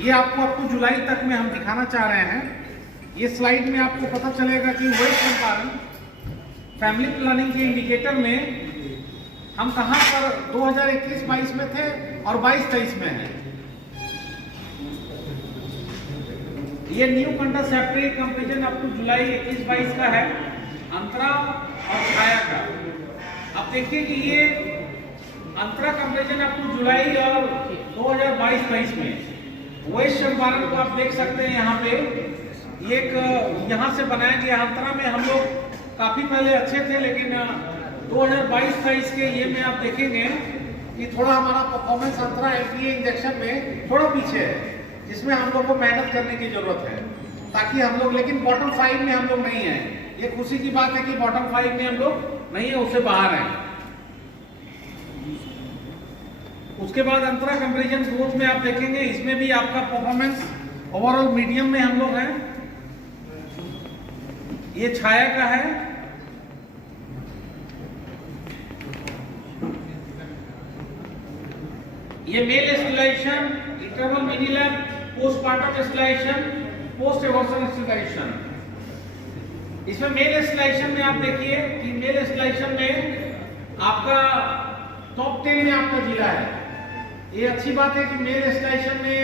ये आपको up to जुलाई तक में हम दिखाना चाह रहे हैं। ये स्लाइड में आपको पता चलेगा कि वेस्ट चंपारण फैमिली प्लानिंग के इंडिकेटर में हम कहां पर 2021-22 में थे और 22-23 में हैं। ये new contraceptive comparison up to जुलाई 21-22 का है, अंतरा और छाया का। अब देखिए कि ये अंतरा कंपैरिजन अप टू जुलाई और 2022-23 में वेस्ट चंपारण को आप देख सकते हैं। यहाँ पे एक यहाँ से बनाया गया। अंतरा में हम लोग काफी पहले अच्छे थे, लेकिन 2022-23 के ये में आप देखेंगे कि थोड़ा हमारा परफॉर्मेंस अंतरा एफडीए इंजेक्शन में थोड़ा पीछे है, जिसमें हम लोग को मेहनत करने की जरूरत है ताकि हम लोग, लेकिन बॉटम 5 में हम लोग नहीं है। ये खुशी की बात है कि बॉटम 5 में हम लोग नहीं है, उससे बाहर है। उसके बाद अंतरा कंपैरिजन ग्रोथ में आप देखेंगे, इसमें भी आपका परफॉर्मेंस ओवरऑल मीडियम में हम लोग हैं। ये छाया का है। ये male sterilization, interval minilap, postpartum sterilization, post abortion sterilization. इसमें मेल स्टेलाइजेशन में आप देखिए कि मेल स्टेलाइजेशन में आपका टॉप 10 में आपका जिला है। ये अच्छी बात है कि मेल स्टेलाइजेशन में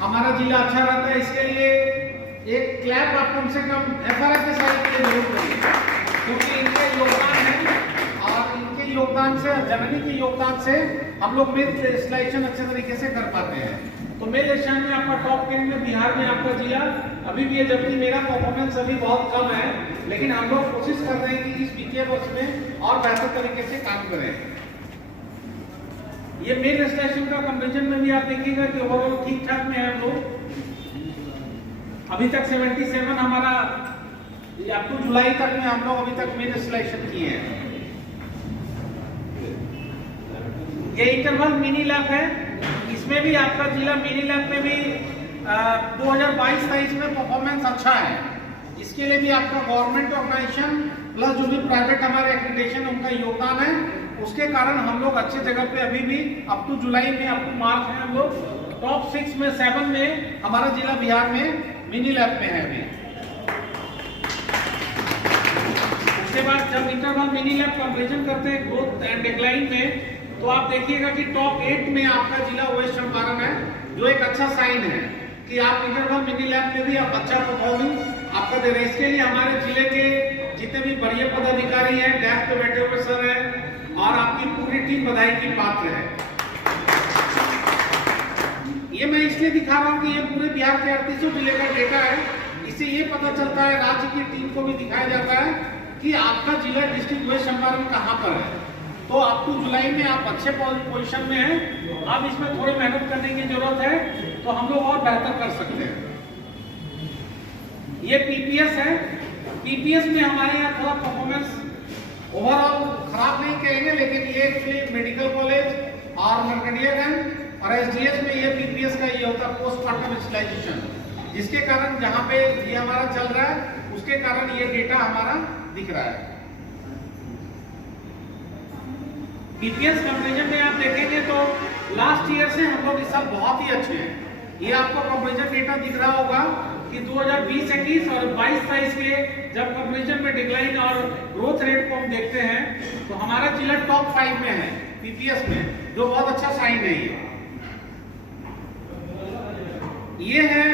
हमारा जिला अच्छा रहता है। इसके लिए एक क्लैप आप कम से कम एफआरएफ के साइड के लिए जरूर करिए, क्योंकि इनके योगदान है और इनके योगदान से, जननी के योगदान से हम लोग मेल स्टेलाइजेशन अच्छे तरीके से कर पाते हैं। तो मेल स्टेलाइजेशन में आपका टॉप 10 में बिहार में आपका जिला अभी भी है, जबकि मेरा परफॉर्मेंस अभी बहुत कम है, लेकिन हम लोग कोशिश कर रहे हैं कि इस वित्तीय वर्ष में और बेहतर तरीके से काम करें। ये मेल स्टेलाइजेशन का कंपैरिजन में भी आप देखिएगा कि ओवरऑल ठीक ठाक में है हम लोग। अभी तक 77 हमारा अप टू जुलाई तक में हम लोग अभी तक मेल स्टेलाइजेशन किए हैं। ये इंटरवल मिनी लैब है, इसमें भी आपका जिला मिनी लैब में भी 2022-23 में परफॉर्मेंस अच्छा है। इसके लिए भी आपका गवर्नमेंट ऑर्गेनाइजेशन प्लस जो भी प्राइवेट हमारे एक्रेडिटेशन उनका योगदान है, उसके कारण हम लोग अच्छे जगह पे अभी भी अप टू जुलाई में अप टू मार्च में हम लोग टॉप 6 में 7 में हमारा जिला बिहार में मिनी लैब में है अभी। उसके बाद जब इंटरवल मिनी लैब कंपैरिजन करते हैं ग्रोथ एंड डिक्लाइन में, तो आप देखिएगा कि टॉप 8 में आपका जिला वेस्ट चंपारण है, जो एक अच्छा साइन है कि आप इंटरवल मिनी लैब में भी आप अच्छा परफॉर्मिंग आपका दे रहे हैं। इसके लिए हमारे जिले के जितने भी बढ़िया पदाधिकारी हैं, डेस्क पे बैठे हुए सर हैं और आपकी पूरी टीम बधाई की पात्र है। ये मैं इसलिए दिखा रहा हूँ कि ये पूरे बिहार के 38 जिले का डेटा है। इससे ये पता चलता है, राज्य की टीम को भी दिखाया जाता है कि आपका जिला डिस्ट्रिक्ट वेस्ट चंपारण कहाँ पर है। तो अप टू जुलाई में आप अच्छे पोजीशन में हैं। अब इसमें थोड़ी मेहनत करने की जरूरत है, तो हम लोग और बेहतर कर सकते हैं। ये पीपीएस है। पीपीएस में हमारे यहाँ थोड़ा परफॉर्मेंस ओवरऑल खराब नहीं कहेंगे, लेकिन ये एक्चुअली मेडिकल कॉलेज और नरकटियागंज और एसडीएस में ये पीपीएस का ये होता है पोस्टमार्टम स्टेलाइजेशन, जिसके कारण जहाँ पे ये हमारा चल रहा है उसके कारण ये डेटा हमारा दिख रहा है। पीपीएस कंपैरिजन में आप देखेंगे तो लास्ट ईयर से हम लोग इस साल बहुत ही अच्छे हैं। ये आपको कंपैरिजन डेटा दिख रहा होगा कि 2020-21 और 22-23 के जब कंपैरिजन में डिक्लाइन और ग्रोथ रेट को हम देखते हैं तो हमारा जिला टॉप 5 में है पीपीएस में, जो बहुत अच्छा साइन है। ये है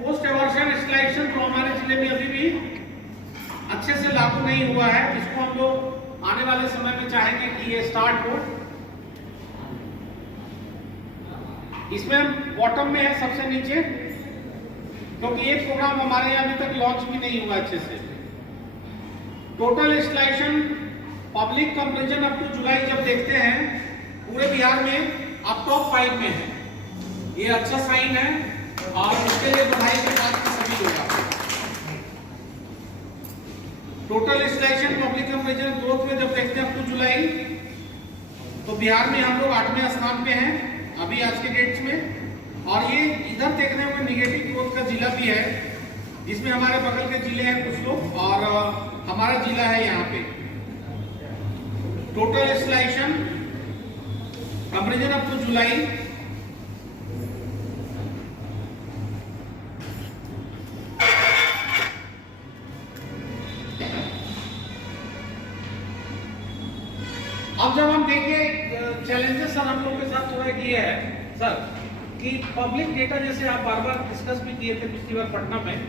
पोस्ट एवर्सन स्टेलाइजेशन, जो हमारे जिले में अभी भी अच्छे से लागू नहीं हुआ है, जिसको हम लोग आने वाले समय में चाहेंगे कि ये स्टार्ट हो। इसमें बॉटम में है सबसे नीचे, क्योंकि एक प्रोग्राम हमारे यहाँ अभी तक लॉन्च भी नहीं हुआ अच्छे से। Total sterilization public comparison up to जुलाई जब देखते हैं पूरे बिहार में आप टॉप 5 में है, ये अच्छा साइन है और इसके लिए बधाई के साथ सभी लोग। Total sterilization public comparison growth में जब देखते हैं अप टू जुलाई, तो बिहार में हम लोग 8वें स्थान पे हैं अभी आज के डेट्स में। और ये इधर देखने में निगेटिव ग्रोथ का जिला भी है, जिसमें हमारे बगल के जिले हैं कुछ लोग और हमारा जिला है यहाँ पे। Total sterilization comparison up to जुलाई अब जब हम देखिए चैलेंजेस सर हम लोग के साथ थोड़ा ये है सर कि पब्लिक डेटा, जैसे आप बार बार डिस्कस भी किए थे पिछली बार पटना में,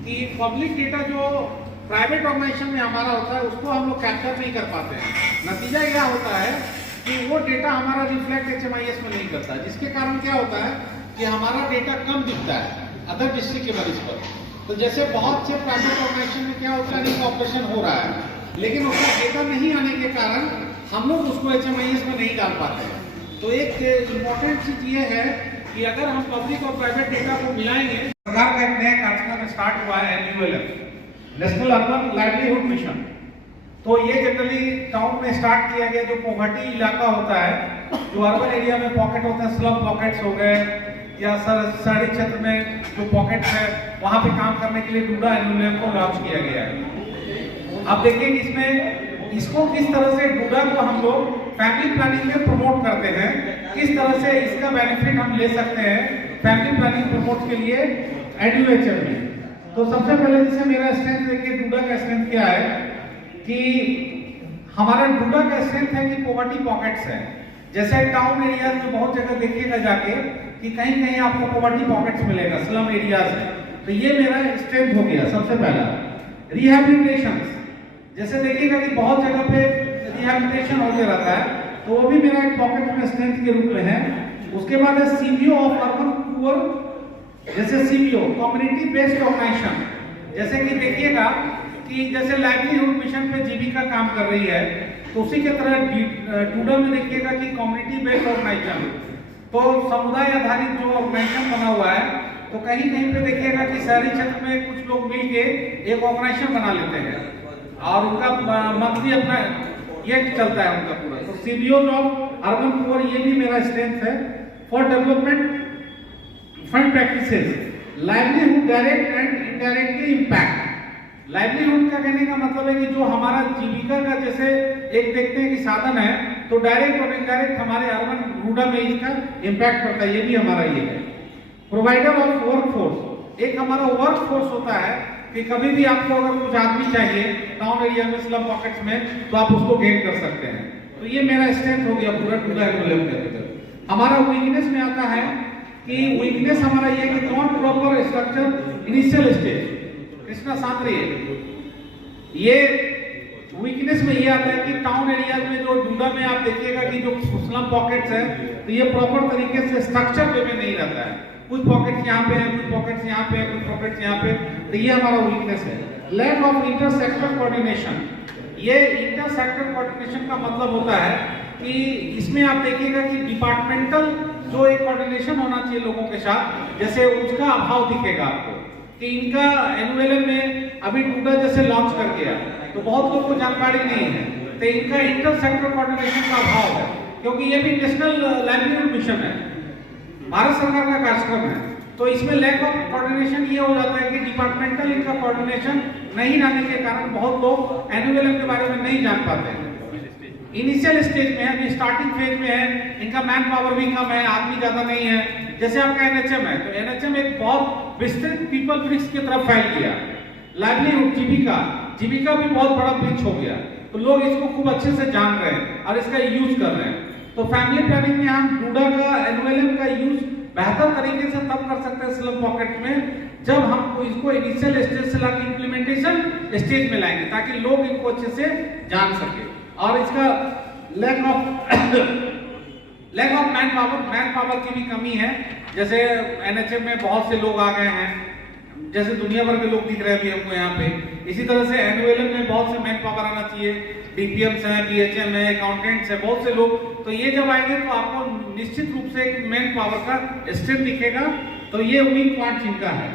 कि पब्लिक डेटा जो प्राइवेट ऑर्गेनाइजेशन में हमारा होता है उसको हम लोग कैप्चर नहीं कर पाते हैं। नतीजा यह होता है कि वो डेटा हमारा रिफ्लेक्ट HMIS में नहीं करता, जिसके कारण क्या होता है कि हमारा डेटा कम दिखता है अदर डिस्ट्रिक्ट के बेसिस पर। तो जैसे बहुत से प्राइवेट ऑर्गेनाइजेशन में क्या होता है, ऑपरेशन हो रहा है, लेकिन उसका डेटा नहीं आने के कारण हम लोग उसको HMIS में नहीं डाल पाते हैं। तो एक इम्पोर्टेंट चीज ये है कि अगर हम पब्लिक और प्राइवेट डेटा को मिलाएंगे, सरकार का एक नया कार्यक्रम स्टार्ट हुआ है NULM, national urban livelihood mission. तो ये जनरली टाउन में स्टार्ट किया गया, जो पोवर्टी इलाका होता है, जो अर्बन एरिया में पॉकेट होते हैं, स्लम पॉकेट्स हो गए या शहरी क्षेत्र में जो पॉकेट है, वहां पे काम करने के लिए डूडा NULM को लॉन्च किया गया है। आप देखिए इसमें इसको किस तरह से डूडा को हम लोग फैमिली प्लानिंग में प्रमोट करते हैं, किस तरह से इसका बेनिफिट हम ले सकते हैं फैमिली प्लानिंग प्रमोट के लिए एडुएचर में। तो सबसे पहले जैसे मेरा स्ट्रेंथ देखिए, डूडा का स्ट्रेंथ क्या है कि हमारा डूडा का स्ट्रेंथ है कि पॉवर्टी पॉकेट्स है। जैसे टाउन एरिया में बहुत जगह देखिएगा जाके कि कहीं कहीं आपको पॉवर्टी पॉकेट्स मिलेगा, स्लम एरियाज है। तो ये मेरा स्ट्रेंथ हो गया सबसे पहला। रिहैबिलिटेशन, जैसे देखिएगा कि बहुत जगह पे रिहैबिलिटेशन होते रहता है, तो वो भी मेरा एक पॉकेट में स्ट्रेंथ के रूप में है। उसके बाद है CBO ऑफ अर्बन पुअर, जैसे CBO कम्युनिटी बेस्ड ऑर्गेनाइजेशन, जैसे कि देखिएगा कि जैसे लाइवलीहुड मिशन पे जीविका काम कर रही है, तो उसी के तरह डूडा में देखिएगा कि कम्युनिटी बेस्ड ऑर्गेनाइजेशन, तो समुदाय आधारित जो ऑर्गेनाइजेशन बना हुआ है, तो कहीं कहीं पे देखिएगा कि शहरी क्षेत्र में कुछ लोग मिलके एक ऑर्गेनाइजेशन बना लेते हैं और उनका मंथली अपना ये चलता है उनका पूरा। तो CBOs ऑफ अर्बन पुअर, ये भी मेरा स्ट्रेंथ है। For development fund practices, livelihood direct and indirectly impact. Livelihood का कहने का मतलब है कि जो हमारा जीविका का जैसे एक देखते हैं कि साधन है, तो डायरेक्ट और इनडायरेक्ट हमारे अर्बन डूडा में इसका इम्पैक्ट पड़ता है, ये भी हमारा ये है। प्रोवाइडर ऑफ वर्कफोर्स, एक हमारा वर्कफोर्स होता है कि कभी भी आपको अगर कुछ आदमी चाहिए टाउन एरिया में, स्लम पॉकेट्स में, तो आप उसको गेन कर सकते हैं। तो ये मेरा स्ट्रेंथ हो गया पूरा डूडा NULM के अंदर। हमारा वीकनेस में आता है कि वीकनेस हमारा ये कि not proper structure initial stage. Krishna शांत रहिए, ये वीकनेस में ये आता है कि टाउन एरियाज में जो डूडा में आप देखिएगा कि जो स्लम पॉकेट्स है, तो ये प्रॉपर तरीके से स्ट्रक्चर वे में नहीं रहता है। कुछ पॉकेट्स यहाँ पे हैं, कुछ पॉकेट्स यहाँ पे हैं, कुछ पॉकेट्स यहाँ पे, तो ये हमारा वीकनेस है। लैक ऑफ इंटरसेक्टर कोऑर्डिनेशन, ये इंटरसेक्टर कोऑर्डिनेशन का मतलब होता है कि इसमें आप देखिएगा कि डिपार्टमेंटल जो एक कोऑर्डिनेशन होना चाहिए लोगों के साथ, जैसे उसका अभाव दिखेगा आपको कि इनका NULM में अभी डूडा जैसे लॉन्च कर दिया, तो बहुत लोग को जानकारी नहीं है, तो इनका इंटरसेक्टर कोऑर्डिनेशन का अभाव है, क्योंकि ये भी नेशनल लाइवलीहुड मिशन है, भारत सरकार का कार्यक्रम है। तो इसमें लैक ऑफ कोऑर्डिनेशन ये हो जाता है कि डिपार्टमेंटल इनका कोऑर्डिनेशन नहीं रहने के कारण बहुत लोग NULM के बारे में नहीं जान पाते हैं। इनिशियल स्टेज में है, अभी स्टार्टिंग फेज में है, इनका मैन पावर भी कम है, आदमी ज्यादा नहीं है। जैसे आपका NHM है, तो NHM एक बहुत विस्तृत पीपल वृक्ष की तरफ फैल गया। लाइवलीहुड जीविका भी बहुत बड़ा वृक्ष हो गया, तो लोग इसको खूब अच्छे से जान रहे हैं और इसका यूज कर रहे हैं। तो फैमिली प्लानिंग में हम डूडा का NULM का यूज बेहतर तरीके से तब कर सकते हैं स्लम पॉकेट में, जब हम इसको इनिशियल स्टेज से लाके इम्प्लीमेंटेशन स्टेज में लाएंगे, ताकि लोग इनको अच्छे से जान सके। और इसका लैक ऑफ मैन पावर की भी कमी है। जैसे NHM में बहुत से लोग आ गए हैं, जैसे दुनिया भर के लोग दिख रहे हैं अभी हमको यहाँ पे। इसी तरह से NULM में बहुत से मैन पावर आना चाहिए, DPMs हैं, BHM है, अकाउंटेंट्स है, बहुत से लोग। तो ये जब आएंगे तो आपको निश्चित रूप से एक मैन पावर का स्ट्रेंथ दिखेगा। तो ये वीक पॉइंट इनका है।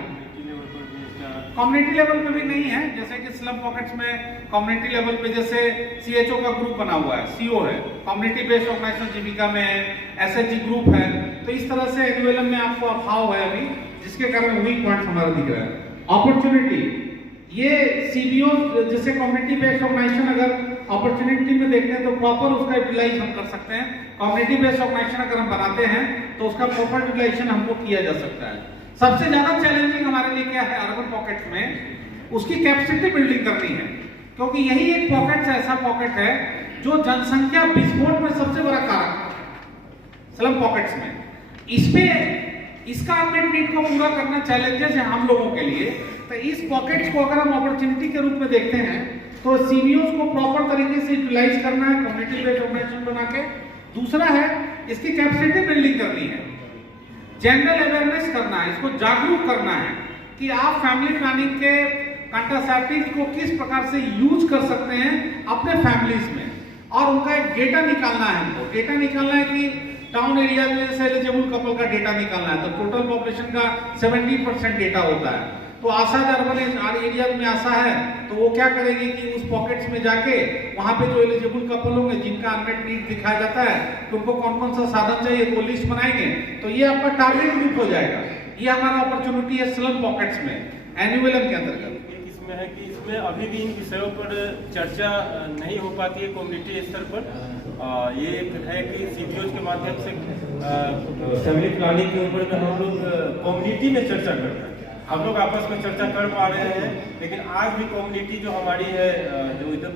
कम्युनिटी लेवल पे भी नहीं है, जैसे कि स्लम पॉकेट्स में कम्युनिटी लेवल पे जैसे CHO का ग्रुप बना हुआ है, CO है, कम्युनिटी बेस्ड ऑर्गेनाइजेशन जीविका में है, SHG ग्रुप है। तो इस तरह से NULM में आपको अभाव है अभी, जिसके कारण वीक पॉइंट हमारा दिख रहा है। अपॉर्चुनिटी, ये CBO जैसे कम्युनिटी बेस्ड ऑर्गेनाइजेशन अगर अपॉर्चुनिटी में देखते हैं तो प्रॉपर उसका यूटिलाइज हम कर सकते हैं। कम्युनिटी बेस्ड ऑर्गेनाइजेशन अगर हम बनाते हैं तो उसका प्रॉपर यूटिलाइजेशन हमको किया जा सकता है। सबसे ज्यादा चैलेंजिंग हमारे लिए क्या है अर्बन पॉकेट्स में, उसकी कैपेसिटी बिल्डिंग करनी है, क्योंकि यही एक पॉकेट ऐसा पॉकेट है जो जनसंख्या विस्फोट में सबसे बड़ा कारक है स्लम पॉकेट्स में। इसमें इसका अनमेट नीड को पूरा करना चैलेंजेस है हम लोगों के लिए। तो इस पॉकेट्स को अगर हम अपॉर्चुनिटी के रूप में देखते हैं तो सीबीओस को प्रॉपर तरीके से यूटिलाइज करना है कम्युनिटी बेस्ड ऑर्गेनाइजेशन बना के। दूसरा है इसकी कैपेसिटी बिल्डिंग करनी है, जनरल अवेयरनेस करना है, इसको जागरूक करना है कि आप फैमिली प्लानिंग के कंट्रासेप्टिव को किस प्रकार से यूज कर सकते हैं अपने फैमिलीज में, और उनका एक डेटा निकालना है। हमको डेटा निकालना है कि टाउन एरिया में जैसे एलिजिबल कपल का डेटा निकालना है तो टोटल पॉपुलेशन का 70% डेटा होता है। तो आशा अर्बन एरिया में आशा है तो वो क्या करेगी कि उस पॉकेट्स में जाके वहां पे जो एलिजिबल कपल होंगे जिनका अनमेट नीड दिखाया जाता है तो उनको कौन कौन सा साधन चाहिए वो लिस्ट बनाएंगे। तो ये आपका टारगेट ग्रुप हो जाएगा। ये हमारा अपॉर्चुनिटी है स्लम पॉकेट्स में एनुअलम के अंतर्गत। इसमें है कि इसमें अभी भी इन विषयों पर चर्चा नहीं हो पाती है कम्युनिटी स्तर पर। ये एक है कि सीबीओज के माध्यम से फैमिली प्लानिंग के ऊपर में हम लोग कम्युनिटी में चर्चा करते हैं, हम लोग आपस में चर्चा कर पा रहे हैं। लेकिन आज भी कम्युनिटी जो हमारी है जो इधर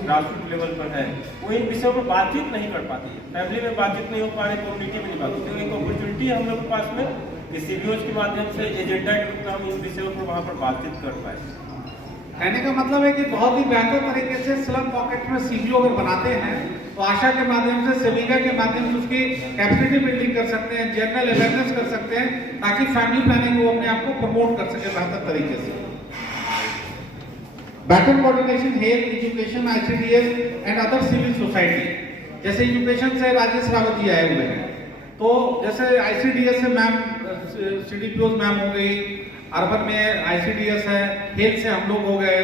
ग्रासरूट लेवल पर है वो इन विषयों पर बातचीत नहीं कर पाती है। फैमिली में बातचीत नहीं हो पा रही, कम्युनिटी में नहीं बात होती। तो एक अपॉर्चुनिटी है हम लोग के पास में कि सीबीओज के माध्यम से एजेंडा के रूप में हम इन विषयों पर वहाँ पर बातचीत कर पाए। कहने का मतलब है कि बहुत ही बेहतर तरीके से स्लम पॉकेट में सीबीओ अगर बनाते हैं तो आशा के माध्यम से सेविका के माध्यम से उसकी कैपेसिटी बिल्डिंग कर सकते हैं, जनरल अवेयरनेस कर सकते हैं ताकि फैमिली प्लानिंग को अपने आप को प्रमोट कर सके बेहतर तरीके से। Better coordination health education ICDS and other civil society. जैसे एजुकेशन से राजेश रावत जी आए हुए हैं तो जैसे आईसीडीएस से मैम सीडीपीओ मैम हो गई, अर्बन में आईसीडीएस है, हेल्थ से हम लोग हो गए,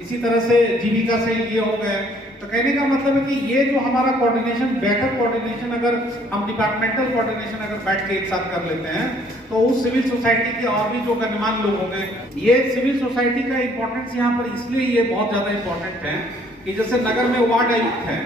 इसी तरह से जीविका से ये हो गए। तो कहने का मतलब है कि ये जो हमारा कोऑर्डिनेशन बेटर कोऑर्डिनेशन अगर हम डिपार्टमेंटल कोऑर्डिनेशन अगर बैठ के एक साथ कर लेते हैं तो उस सिविल सोसाइटी के और भी जो गणमान्य लोग होंगे, ये सिविल सोसाइटी का इंपॉर्टेंस यहाँ पर इसलिए ये बहुत ज्यादा इंपॉर्टेंट है कि जैसे नगर में वार्ड आयुक्त हैं,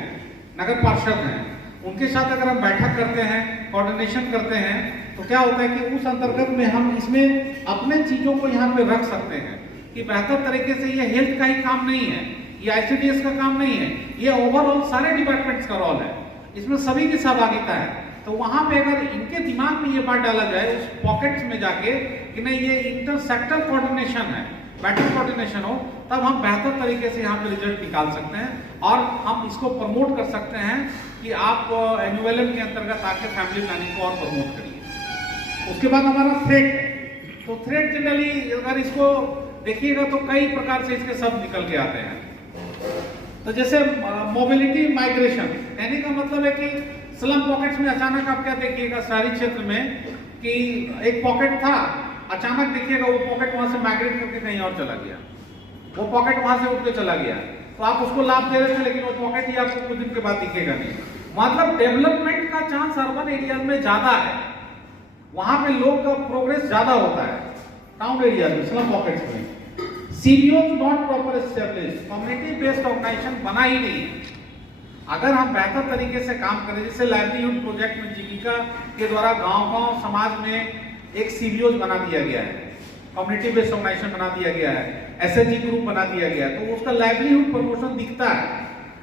नगर पार्षद हैं, उनके साथ अगर हम बैठक करते हैं, कोऑर्डिनेशन करते हैं तो क्या होता है कि उस अंतर्गत में हम इसमें अपने चीजों को यहाँ पे रख सकते हैं कि बेहतर तरीके से ये हेल्थ का ही काम नहीं है, ये आईसीडीएस का काम नहीं है, ये ओवरऑल सारे डिपार्टमेंट्स का रोल है, इसमें सभी की सहभागिता है। तो वहां पे अगर इनके दिमाग में ये बात डाला जाए उस पॉकेट्स में जाके कि नहीं ये इंटर सेक्टर कोऑर्डिनेशन है, बेटर कोऑर्डिनेशन हो, तब हम बेहतर तरीके से यहाँ पे रिजल्ट निकाल सकते हैं और हम इसको प्रमोट कर सकते हैं कि आप एनुअलम के अंतर्गत आके फैमिली प्लानिंग को और प्रमोट करिए। उसके बाद हमारा थ्रेट, तो थ्रेट जनरली अगर इसको देखिएगा तो कई प्रकार से इसके शब्द निकल के आते हैं। तो जैसे मोबिलिटी माइग्रेशन, कहने का मतलब है कि स्लम पॉकेट्स में अचानक आप क्या देखिएगा शहरी क्षेत्र में कि एक पॉकेट था, अचानक देखिएगा वो पॉकेट वहां से माइग्रेट करके कहीं और चला गया, वो पॉकेट वहां से उठ के चला गया, तो आप उसको लाभ दे रहे थे लेकिन वो पॉकेट ही आपको कुछ दिन के बाद दिखेगा नहीं। मतलब डेवलपमेंट का चांस अर्बन एरिया में ज्यादा है, वहां पे लोग का प्रोग्रेस ज्यादा होता है टाउन एरिया में, स्लम पॉकेट्स में। CBOs not proper establish, community based organisation बना ही नहीं। अगर हम बेहतर तरीके से काम करें, जैसे लाइवलीहुड प्रोजेक्ट में जीविका के द्वारा गांव-गांव समाज में एक सीबीओज बना दिया गया है, कम्युनिटी बेस्ड ऑर्गेनाइजेशन बना दिया गया है, एसएचजी ग्रुप बना दिया गया है, तो उसका लाइवलीहुड प्रमोशन दिखता है।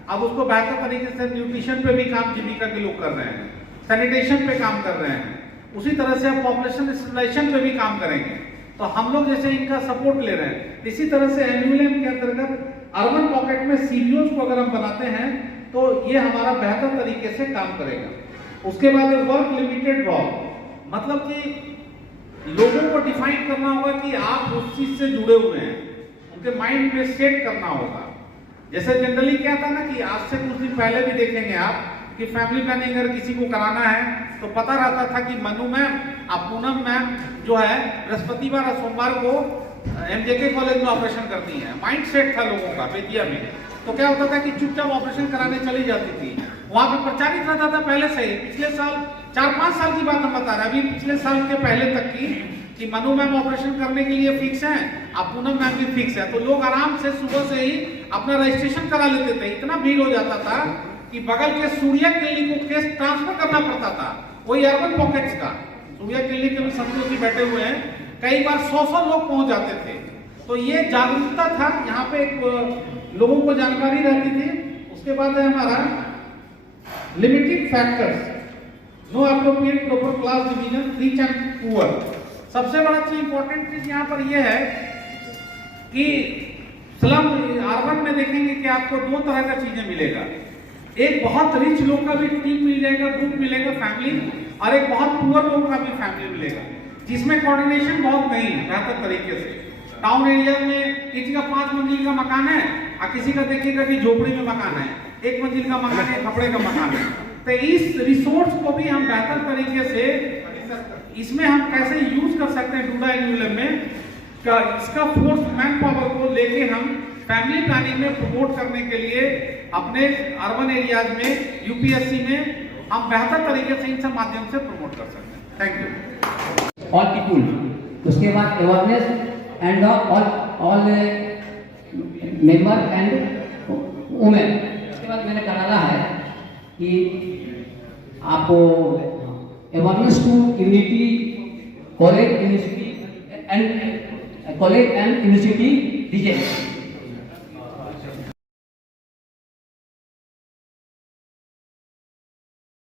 अब उसको बेहतर तरीके से न्यूट्रिशन पे भी काम जीविका के लोग कर रहे हैं, सैनिटेशन पे काम कर रहे हैं, उसी तरह से आप पॉपुलेशन स्टेबलाइजेशन पे भी काम करेंगे। तो हम लोग जैसे इनका सपोर्ट ले रहे हैं, इसी तरह से एनुअलम के अंतर्गत अर्बन पॉकेट में सीबीओज को अगर हम बनाते हैं तो ये हमारा बेहतर तरीके से काम करेगा। उसके बाद वर्क लिमिटेड रॉल, मतलब कि लोगों को डिफाइन करना होगा कि आप उस चीज से जुड़े हुए हैं, उनके माइंड में सेट करना होगा। जैसे जनरली क्या था ना कि आज से कुछ दिन पहले भी देखेंगे आप कि फैमिली प्लानिंग अगर किसी को कराना है तो पता रहता था कि मनु मैम, पूनम मैम जो है बृहस्पतिवार और सोमवार को एमजेके कॉलेज में ऑपरेशन करती हैं। माइंड सेट था लोगों का बेतिया में, तो क्या होता था कि चुपचाप ऑपरेशन कराने चली जाती थी, वहां पे प्रचारित रहता था पहले से ही। पिछले साल 4-5 साल की बात हम बता रहे हैं, अभी पिछले साल के पहले तक की कि मनु मैम ऑपरेशन करने के लिए फिक्स है, अब पूनम मैम भी फिक्स है, तो लोग आराम से सुबह से ही अपना रजिस्ट्रेशन करा लेते थे। इतना भीड़ हो जाता था कि बगल के सूर्या क्लिनिक को केस ट्रांसफर करना पड़ता था, वही अर्बन पॉकेट्स का सूर्या क्लिनिक के भी संतोष जी बैठे हुए हैं, कई बार 100 लोग पहुंच जाते थे। तो ये जागरूकता था, यहाँ पे एक लोगों को जानकारी रहती थी, उसके बाद है हमारा limiting factors, no appropriate proper class division, rich and poor. सबसे बड़ा चीज इंपॉर्टेंट चीज यहाँ पर यह है कि स्लम अर्बन में देखेंगे कि आपको दो तरह का चीजें मिलेगा। एक बहुत रिच लोग का भी टीम मिल जाएगा, ग्रुप मिलेगा, फैमिली, और एक बहुत पुअर लोगों का भी फैमिली मिलेगा, जिसमें कोऑर्डिनेशन बहुत नहीं है बेहतर तरीके से। टाउन एरिया में किसी का 5 मंजिल का मकान है और किसी का देखिएगा कि झोपड़ी में मकान है, 1 मंजिल का मकान है, कपड़े का मकान है। तो इस रिसोर्स को भी हम बेहतर तरीके से इसमें हम कैसे यूज कर सकते हैं डूडा एन्यूलम में, इसका फोर्स मैन पावर को लेके हम फैमिली प्लानिंग में प्रमोट करने के लिए अपने अर्बन एरियाज में यूपीएससी में हम बेहतर तरीके से इन सब माध्यम से प्रमोट कर सकते हैं। Thank you. ऑल पीपुल, उसके बाद awareness and all member and women. उसके बाद मैंने कराना है कि आपको awareness to unity college university and university DJ